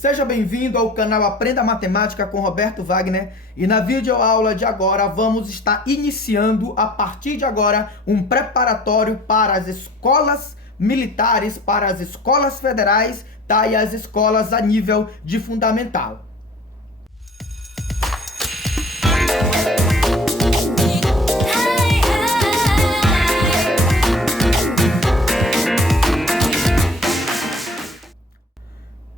Seja bem-vindo ao canal Aprenda Matemática com Roberto Wagner e na videoaula de agora vamos estar iniciando a partir de agora um preparatório para as escolas militares, para as escolas federais, tá? E as escolas a nível de fundamental.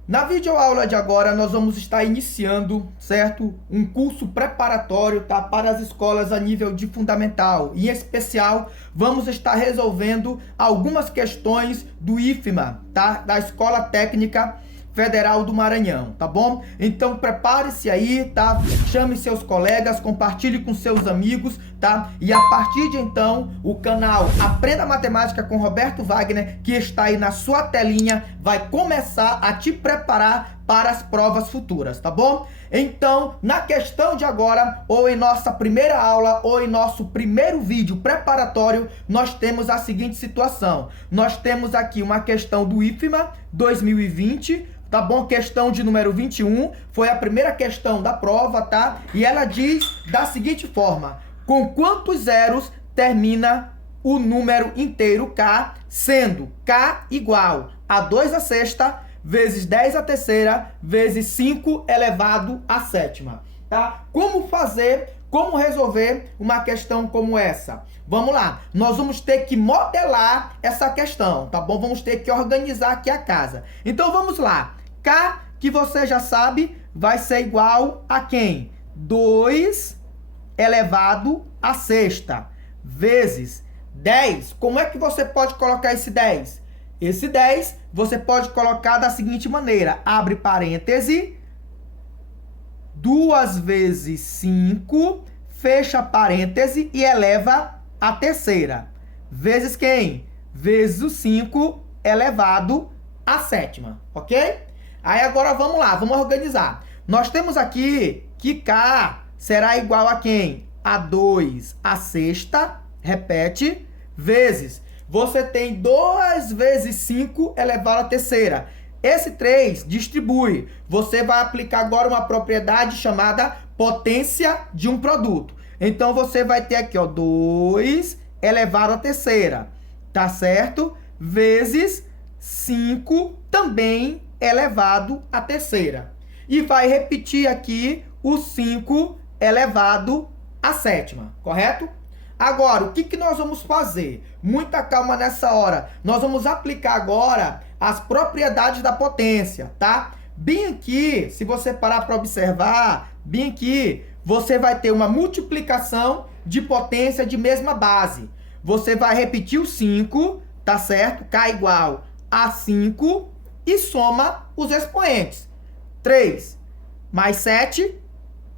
Na videoaula de agora, nós vamos estar iniciando, certo? Um curso preparatório, tá? Para as escolas a nível de fundamental. Em especial, vamos estar resolvendo algumas questões do IFMA, tá? Da Escola Técnica Federal do Maranhão, tá bom? Então prepare-se aí, tá? Chame seus colegas, compartilhe com seus amigos, tá? E a partir de então, o canal Aprenda Matemática com Roberto Wagner, que está aí na sua telinha, vai começar a te preparar para as provas futuras, tá bom? Então, na questão de agora, ou em nossa primeira aula, ou em nosso primeiro vídeo preparatório, nós temos a seguinte situação. Nós temos aqui uma questão do IFMA 2020, tá bom? Questão de número 21, foi a primeira questão da prova, tá? E ela diz da seguinte forma: com quantos zeros termina o número inteiro K, sendo K igual a 2 à sexta vezes 10 à terceira vezes 5 elevado à sétima, tá? Como resolver uma questão como essa? Vamos lá, nós vamos ter que modelar essa questão, tá bom? Vamos ter que organizar aqui a casa. Então vamos lá. K, que você já sabe, vai ser igual a quem? 2 elevado à sexta vezes 10. Como é que você pode colocar esse 10? Esse 10 você pode colocar da seguinte maneira. Abre parêntese. 2 vezes 5, fecha parêntese e eleva a terceira. Vezes quem? Vezes o 5 elevado à sétima, ok? Aí agora vamos lá, vamos organizar. Nós temos aqui que K será igual a quem? A 2 à sexta, repete, vezes. Você tem 2 vezes 5 elevado à terceira. Esse 3 distribui. Você vai aplicar agora uma propriedade chamada potência de um produto. Então você vai ter aqui, ó, 2 elevado à terceira, tá certo? Vezes 5 também elevado à terceira. E vai repetir aqui o 5 elevado à sétima, correto? Agora, o que nós vamos fazer? Muita calma nessa hora. Nós vamos aplicar agora as propriedades da potência, tá? Bem aqui, se você parar para observar, bem aqui, você vai ter uma multiplicação de potência de mesma base. Você vai repetir o 5, tá certo? K igual a 5 e soma os expoentes. 3 mais 7,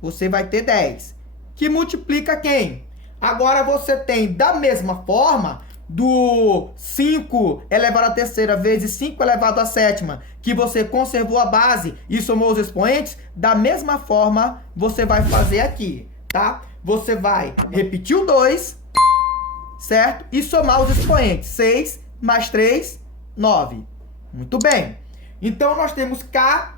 você vai ter 10. Que multiplica quem? Agora você tem, da mesma forma, do 5 elevado à terceira vezes 5 elevado à sétima, que você conservou a base e somou os expoentes, da mesma forma você vai fazer aqui, tá? Você vai repetir o 2, certo? E somar os expoentes. 6 mais 3, 9. Muito bem. Então nós temos K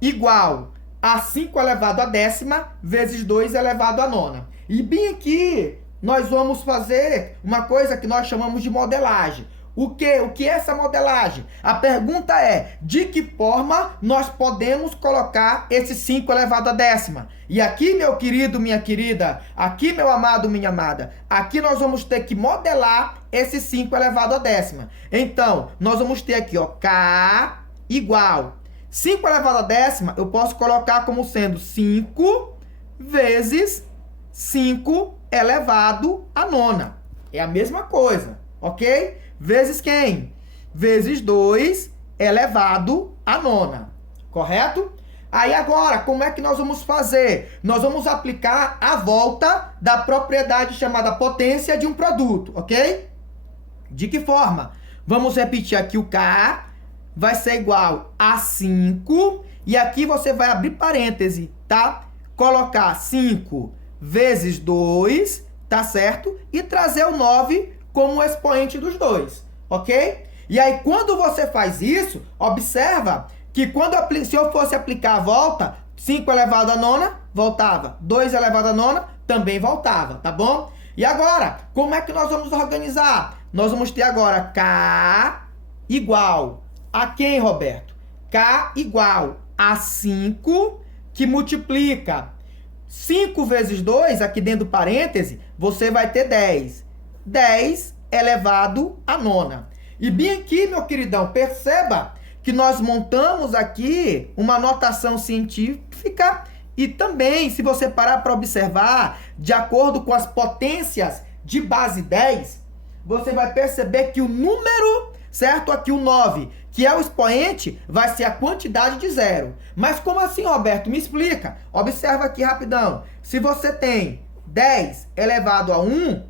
igual a 5 elevado à décima vezes 2 elevado à nona. E bem aqui, nós vamos fazer uma coisa que nós chamamos de modelagem. O que é essa modelagem? A pergunta é, de que forma nós podemos colocar esse 5 elevado à décima? E aqui, meu querido, minha querida, aqui, meu amado, minha amada, aqui nós vamos ter que modelar esse 5 elevado à décima. Então, nós vamos ter aqui, ó, K igual 5 elevado à décima, eu posso colocar como sendo 5 vezes 5 elevado à nona. É a mesma coisa, ok? Vezes quem? Vezes 2 elevado à nona, correto? Aí agora, como é que nós vamos fazer? Nós vamos aplicar a volta da propriedade chamada potência de um produto, ok? De que forma? Vamos repetir aqui o K, vai ser igual a 5, e aqui você vai abrir parêntese, tá? Colocar 5 vezes 2, tá certo? E trazer o 9 como expoente dos dois, ok? E aí, quando você faz isso, observa que se eu fosse aplicar a volta, 5 elevado à nona, voltava. 2 elevado à nona, também voltava, tá bom? E agora, como é que nós vamos organizar? Nós vamos ter agora K igual a quem, Roberto? K igual a 5, que multiplica 5 vezes 2, aqui dentro do parêntese, você vai ter 10. 10 elevado à nona. E bem aqui, meu queridão, perceba que nós montamos aqui uma notação científica e também, se você parar para observar, de acordo com as potências de base 10, você vai perceber que o número, certo? Aqui o 9, que é o expoente, vai ser a quantidade de zero. Mas como assim, Roberto? Me explica. Observa aqui rapidão. Se você tem 10 elevado a 1,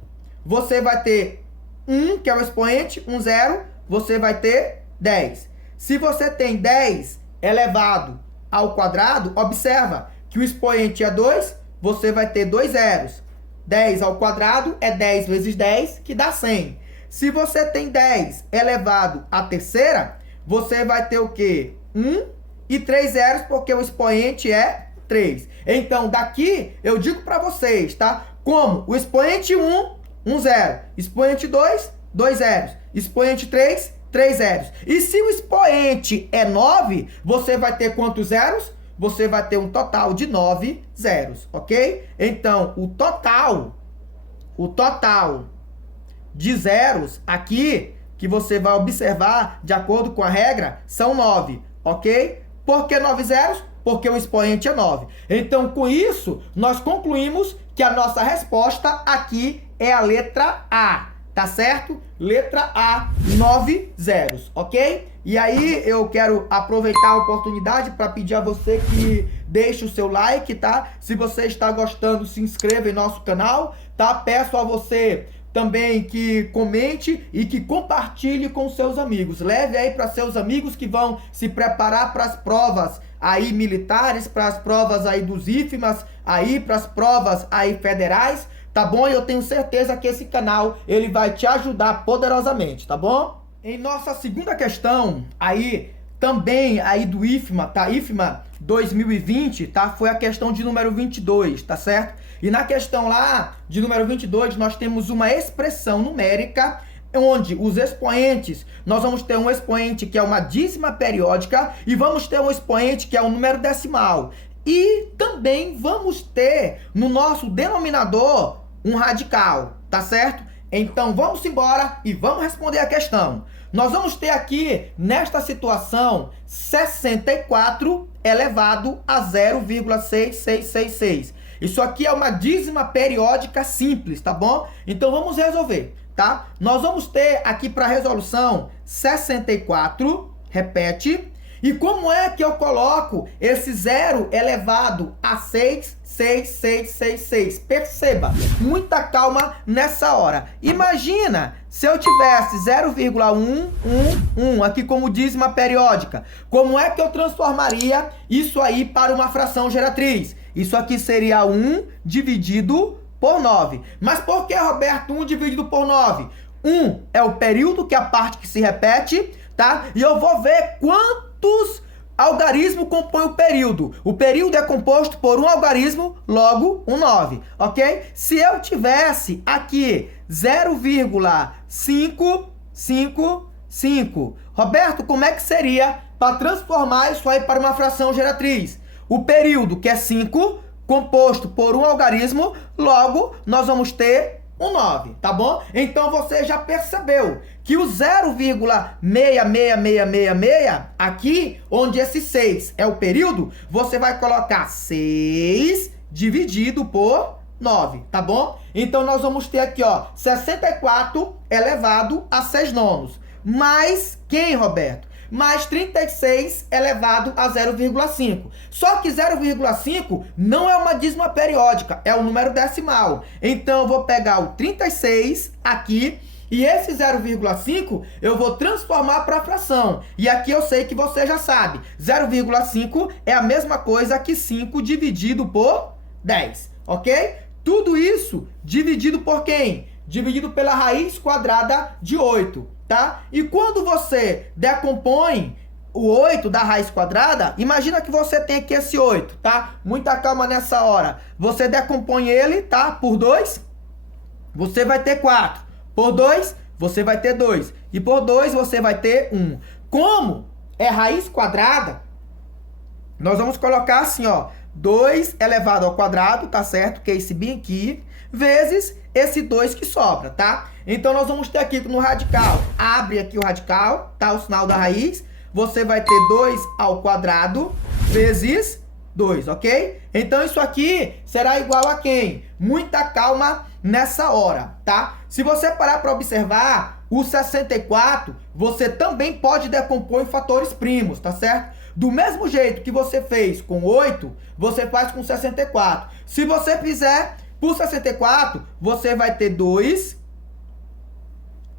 você vai ter 1, que é o expoente, 1 zero, você vai ter 10. Se você tem 10 elevado ao quadrado, observa que o expoente é 2, você vai ter 2 zeros. 10 ao quadrado é 10 vezes 10, que dá 100. Se você tem 10 elevado à terceira, você vai ter o quê? 1 e 3 zeros, porque o expoente é 3. Então, daqui, eu digo para vocês, tá? Como o expoente 1, 1 zero. Expoente 2, 2 zeros. Expoente 3, 3 zeros. E se o expoente é 9, você vai ter quantos zeros? Você vai ter um total de 9 zeros, ok? Então, o total de zeros aqui, que você vai observar, de acordo com a regra, são 9, ok? Por que 9 zeros? Porque o expoente é 9. Então, com isso, nós concluímos que a nossa resposta aqui é a letra A, tá certo? Letra A, 9 zeros, ok? E aí, eu quero aproveitar a oportunidade para pedir a você que deixe o seu like, tá? Se você está gostando, se inscreva em nosso canal, tá? Peço a você também que comente e que compartilhe com seus amigos. Leve aí para seus amigos que vão se preparar para as provas aí militares, para as provas aí dos IFMAs, aí para as provas aí federais, tá bom? E eu tenho certeza que esse canal, ele vai te ajudar poderosamente, tá bom? Em nossa segunda questão, aí, também aí do IFMA, tá? IFMA 2020, tá? Foi a questão de número 22, tá certo? E na questão lá de número 22, nós temos uma expressão numérica onde os expoentes, nós vamos ter um expoente que é uma dízima periódica e vamos ter um expoente que é um número decimal. E também vamos ter no nosso denominador um radical, tá certo? Então vamos embora e vamos responder a questão. Nós vamos ter aqui, nesta situação, 64 elevado a 0,6666. Isso aqui é uma dízima periódica simples, tá bom? Então vamos resolver, tá? Nós vamos ter aqui para resolução 64, repete. E como é que eu coloco esse 0 elevado a 66666? Perceba, muita calma nessa hora. Imagina se eu tivesse 0,111 aqui como dízima periódica. Como é que eu transformaria isso aí para uma fração geratriz? Isso aqui seria 1 dividido por 9. Mas por que, Roberto, 1 dividido por 9? 1 é o período, que é a parte que se repete, tá? E eu vou ver quantos algarismos compõem o período. O período é composto por um algarismo, logo um 9, ok? Se eu tivesse aqui 0,555, Roberto, como é que seria para transformar isso aí para uma fração geratriz? O período, que é 5, composto por um algarismo, logo nós vamos ter um 9, tá bom? Então você já percebeu que o 0,66666 aqui, onde esse 6 é o período, você vai colocar 6 dividido por 9, tá bom? Então nós vamos ter aqui, ó, 64 elevado a 6 nonos. Mais quem, Roberto? Mais 36 elevado a 0,5. Só que 0,5 não é uma dízima periódica, é um número decimal. Então eu vou pegar o 36 aqui e esse 0,5 eu vou transformar para fração. E aqui eu sei que você já sabe, 0,5 é a mesma coisa que 5 dividido por 10, ok? Tudo isso dividido por quem? Dividido pela raiz quadrada de 8. Tá? E quando você decompõe o 8 da raiz quadrada, imagina que você tem aqui esse 8, tá? Muita calma nessa hora. Você decompõe ele, tá? Por 2, você vai ter 4. Por 2, você vai ter 2. E por 2, você vai ter 1. Como é raiz quadrada, nós vamos colocar assim, ó. 2 elevado ao quadrado, tá certo? Que é esse bem aqui, vezes esse 2 que sobra, tá? Então, nós vamos ter aqui no radical, abre aqui o radical, tá? O sinal da raiz. Você vai ter 2 ao quadrado vezes 2, ok? Então, isso aqui será igual a quem? Muita calma nessa hora, tá? Se você parar para observar, o 64, você também pode decompor em fatores primos, tá certo? Do mesmo jeito que você fez com 8, você faz com 64. Se você fizer por 64, você vai ter 2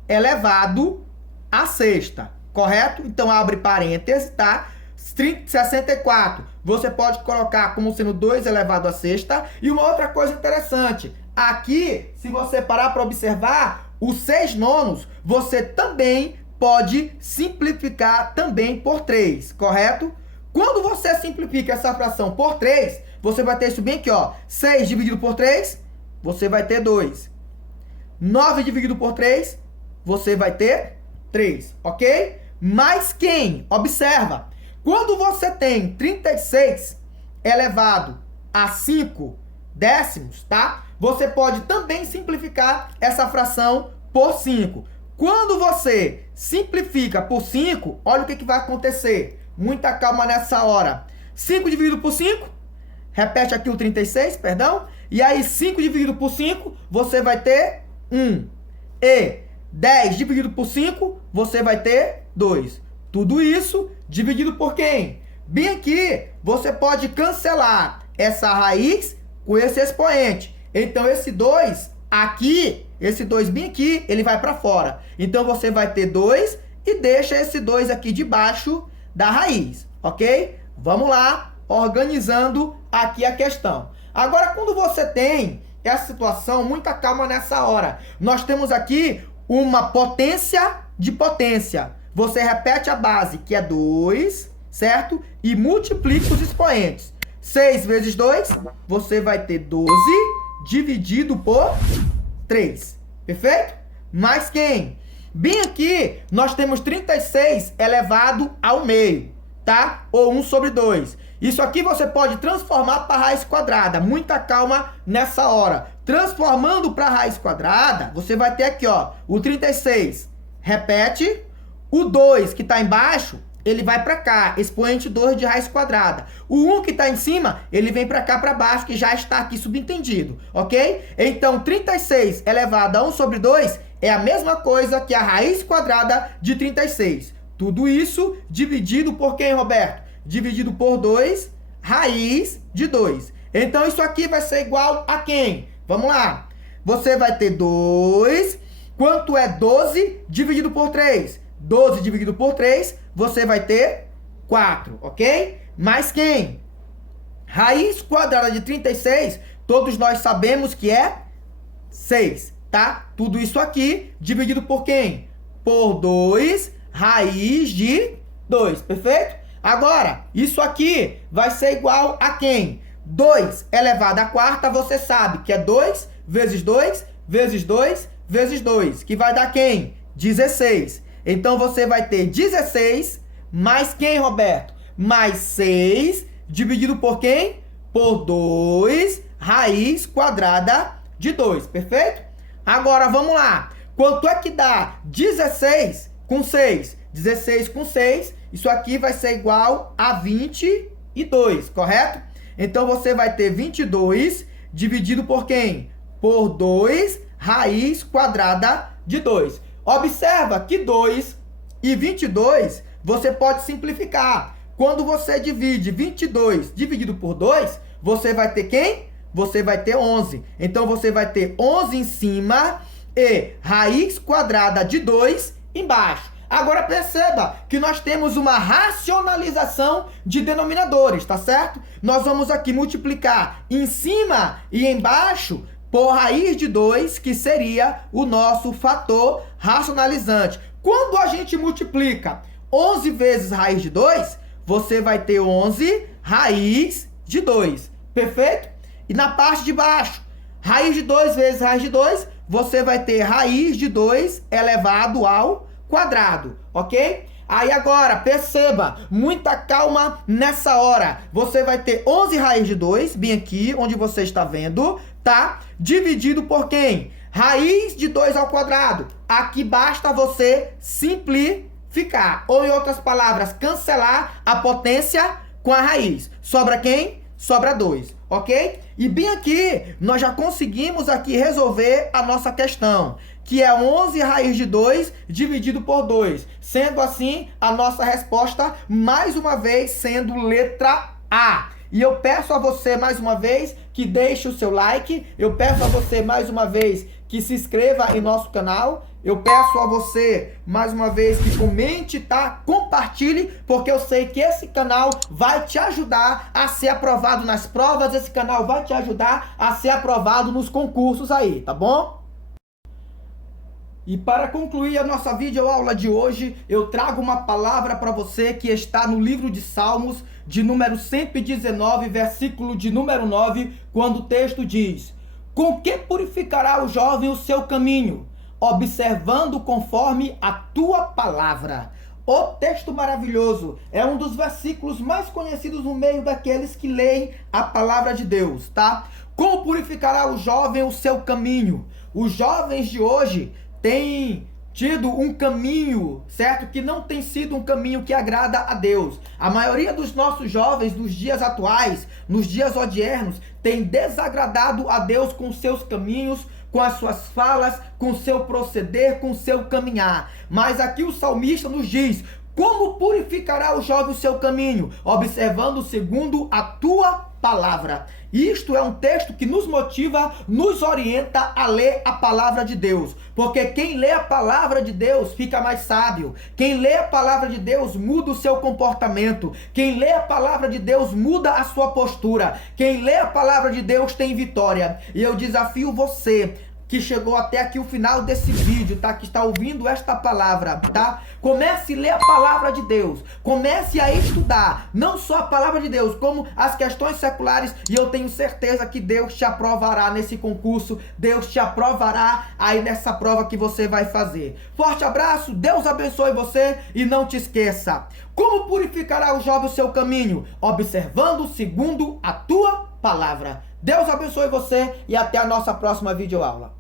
elevado à sexta, correto? Então, abre parênteses, tá? 64, você pode colocar como sendo 2 elevado à sexta. E uma outra coisa interessante, aqui, se você parar para observar, os 6 nonos, você também pode simplificar também por 3, correto? Quando você simplifica essa fração por 3, você vai ter isso bem aqui, ó. 6 dividido por 3, você vai ter 2. 9 dividido por 3, você vai ter 3, ok? Mas quem? Observa. Quando você tem 36 elevado a 5 décimos, tá? Você pode também simplificar essa fração por 5. Quando você simplifica por 5, olha o que vai acontecer. Muita calma nessa hora. 5 dividido por 5, repete aqui o 36, perdão. E aí 5 dividido por 5, você vai ter 1. E 10 dividido por 5, você vai ter 2. Tudo isso dividido por quem? Bem aqui, você pode cancelar essa raiz com esse expoente. Então, esse 2 aqui, esse 2 bem aqui, ele vai para fora. Então, você vai ter 2 e deixa esse 2 aqui debaixo da raiz, ok? Vamos lá, organizando aqui a questão. Agora, quando você tem essa situação, muita calma nessa hora. Nós temos aqui uma potência de potência. Você repete a base, que é 2, certo? E multiplica os expoentes. 6 vezes 2, você vai ter 12 dividido por 3. Perfeito? Mais quem? Bem aqui, nós temos 36 elevado ao meio, tá? Ou 1 sobre 2. Isso aqui você pode transformar para raiz quadrada. Muita calma nessa hora. Transformando para raiz quadrada, você vai ter aqui, ó, o 36. Repete. O 2 que está embaixo, ele vai para cá, expoente 2 de raiz quadrada. O 1 que está em cima, ele vem para cá para baixo, que já está aqui subentendido, ok? Então, 36 elevado a 1 sobre 2 é a mesma coisa que a raiz quadrada de 36. Tudo isso dividido por quem, Roberto? Dividido por 2, raiz de 2. Então, isso aqui vai ser igual a quem? Vamos lá. Você vai ter 2. Quanto é 12 dividido por 3? 12 dividido por 3, você vai ter 4, ok? Mais quem? Raiz quadrada de 36, todos nós sabemos que é 6, tá? Tudo isso aqui dividido por quem? Por 2, raiz de 2, perfeito? Agora, isso aqui vai ser igual a quem? 2 elevado à quarta, você sabe que é 2 vezes 2, vezes 2, vezes 2, que vai dar quem? 16. Então, você vai ter 16 mais quem, Roberto? Mais 6 dividido por quem? Por 2 raiz quadrada de 2, perfeito? Agora, vamos lá. Quanto é que dá 16 com 6? 16 com 6, isso aqui vai ser igual a 22, correto? Então, você vai ter 22 dividido por quem? Por 2 raiz quadrada de 2. Observa que 2 e 22 você pode simplificar. Quando você divide 22 dividido por 2, você vai ter quem? Você vai ter 11. Então, você vai ter 11 em cima e raiz quadrada de 2 embaixo. Agora, perceba que nós temos uma racionalização de denominadores, tá certo? Nós vamos aqui multiplicar em cima e embaixo por raiz de 2, que seria o nosso fator racionalizante. Quando a gente multiplica 11 vezes raiz de 2, você vai ter 11 raiz de 2. Perfeito? E na parte de baixo, raiz de 2 vezes raiz de 2, você vai ter raiz de 2 elevado ao quadrado, ok? Aí agora, perceba, muita calma nessa hora. Você vai ter 11 raiz de 2, bem aqui, onde você está vendo, tá? Dividido por quem? Raiz de 2 ao quadrado. Aqui basta você simplificar. Ou, em outras palavras, cancelar a potência com a raiz. Sobra quem? Sobra 2, ok? E bem aqui, nós já conseguimos aqui resolver a nossa questão, que é 11 raiz de 2 dividido por 2. Sendo assim, a nossa resposta, mais uma vez, sendo letra A. E eu peço a você, mais uma vez, que deixe o seu like. Eu peço a você, mais uma vez, que se inscreva em nosso canal. Eu peço a você, mais uma vez, que comente, tá? Compartilhe, porque eu sei que esse canal vai te ajudar a ser aprovado nas provas. Esse canal vai te ajudar a ser aprovado nos concursos aí, tá bom? E para concluir a nossa videoaula de hoje, eu trago uma palavra para você que está no livro de Salmos, de número 119, versículo de número 9, quando o texto diz: com que purificará o jovem o seu caminho? Observando conforme a tua palavra. O texto maravilhoso é um dos versículos mais conhecidos no meio daqueles que leem a palavra de Deus, tá? Como purificará o jovem o seu caminho? Os jovens de hoje têm tido um caminho, certo? Que não tem sido um caminho que agrada a Deus. A maioria dos nossos jovens nos dias atuais, nos dias odiernos, tem desagradado a Deus com seus caminhos, com as suas falas, com seu proceder, com seu caminhar. Mas aqui o salmista nos diz: como purificará o jovem o seu caminho? Observando segundo a tua palavra. Isto é um texto que nos motiva, nos orienta a ler a palavra de Deus. Porque quem lê a palavra de Deus fica mais sábio. Quem lê a palavra de Deus muda o seu comportamento. Quem lê a palavra de Deus muda a sua postura. Quem lê a palavra de Deus tem vitória. E eu desafio você que chegou até aqui o final desse vídeo, tá? Que está ouvindo esta palavra, tá? Comece a ler a palavra de Deus. Comece a estudar, não só a palavra de Deus, como as questões seculares. E eu tenho certeza que Deus te aprovará nesse concurso. Deus te aprovará aí nessa prova que você vai fazer. Forte abraço, Deus abençoe você e não te esqueça. Como purificará o jovem o seu caminho? Observando segundo a tua palavra. Deus abençoe você e até a nossa próxima videoaula.